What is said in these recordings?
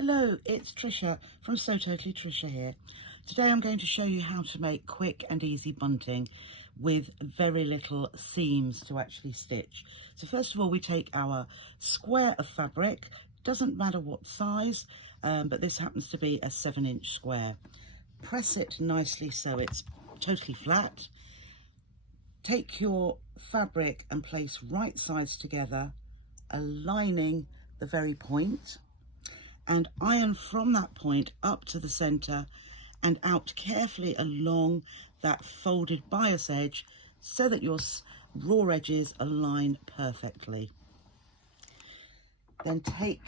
Hello, it's Trisha from So Totally Trisha here. Today I'm going to show you how to make quick and easy bunting with very little seams to actually stitch. So first of all, we take our square of fabric, doesn't matter what size, but this happens to be a 7-inch square. Press it nicely so it's totally flat. Take your fabric and place right sides together, aligning the very point, and iron from that point up to the center and out carefully along that folded bias edge so that your raw edges align perfectly. Then take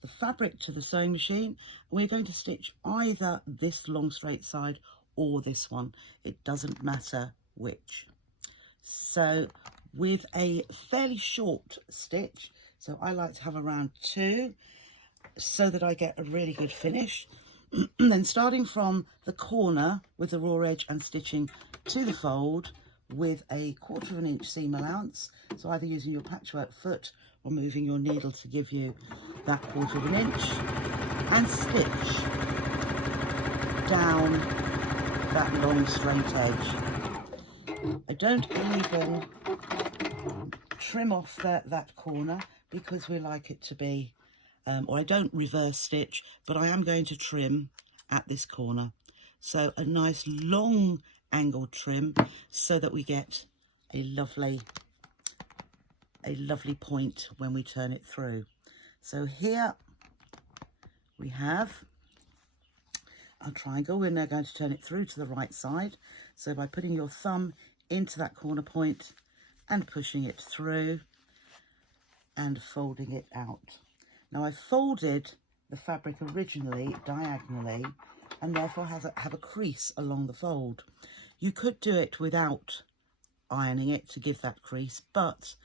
the fabric to the sewing machine. We're going to stitch either this long straight side or this one. It doesn't matter which. So with a fairly short stitch, so I like to have around 2, so that I get a really good finish. Then starting from the corner with the raw edge and stitching to the fold with a 1/4 inch seam allowance, so either using your patchwork foot or moving your needle to give you that 1/4 inch, and stitch down that long straight edge. I don't even trim off that corner because we like it to be or I don't reverse stitch, but I am going to trim at this corner. So a nice long angled trim so that we get a lovely point when we turn it through. So here we have our triangle. We're now going to turn it through to the right side. So by putting your thumb into that corner point and pushing it through and folding it out. Now I folded the fabric originally diagonally and therefore have a crease along the fold. You could do it without ironing it to give that crease, but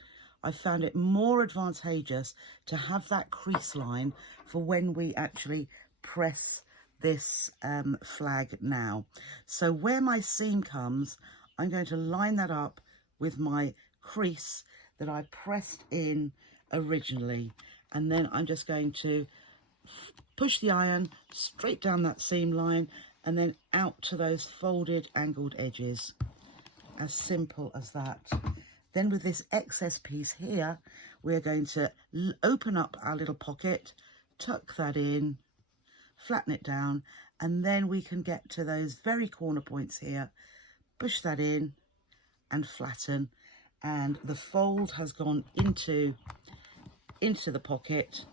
I found it more advantageous to have that crease line for when we actually press this flag now. So where my seam comes, I'm going to line that up with my crease that I pressed in originally. And then I'm just going to push the iron straight down that seam line and then out to those folded angled edges. As simple as that. Then with this excess piece here, we're going to open up our little pocket, tuck that in, flatten it down, and then we can get to those very corner points here, push that in and flatten, and the fold has gone into the pocket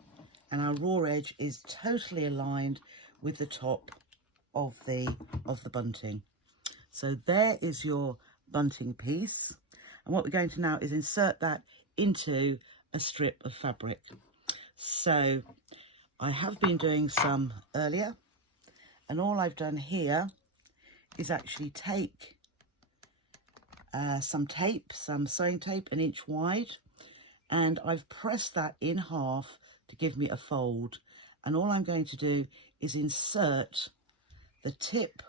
and our raw edge is totally aligned with the top of the bunting. So there is your bunting piece, and what we're going to now is insert that into a strip of fabric. So I have been doing some earlier, and all I've done here is actually take some sewing tape, 1 inch wide, and I've pressed that in half to give me a fold. And all I'm going to do is insert the tip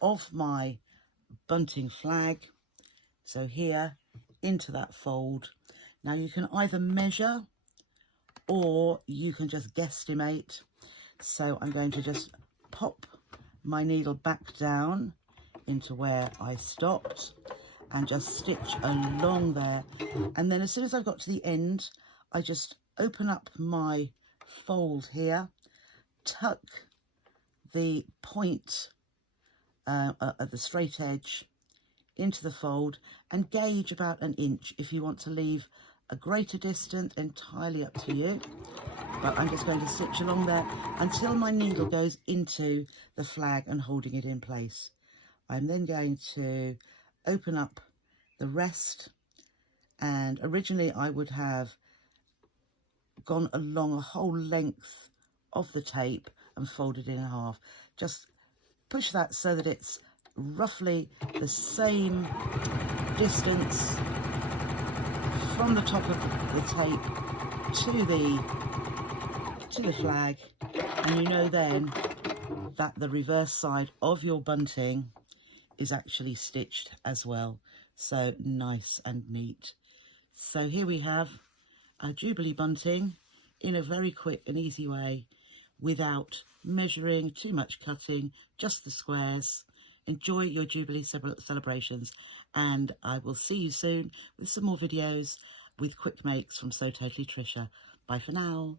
of my bunting flag, so here, into that fold. Now you can either measure or you can just guesstimate. So I'm going to just pop my needle back down into where I stopped and just stitch along there, and then as soon as I've got to the end, I just open up my fold here, tuck the point at the straight edge into the fold, and gauge about 1 inch. If you want to leave a greater distance, entirely up to you, but I'm just going to stitch along there until my needle goes into the flag and holding it in place. I'm then going to open up the rest, and originally I would have gone along a whole length of the tape and folded it in half. Just push that so that it's roughly the same distance from the top of the tape to the flag, and you know then that the reverse side of your bunting is actually stitched as well. So nice and neat. So here we have our Jubilee bunting in a very quick and easy way without measuring, too much cutting, just the squares. Enjoy your Jubilee celebrations, and I will see you soon with some more videos with quick makes from So Totally Trisha. Bye for now.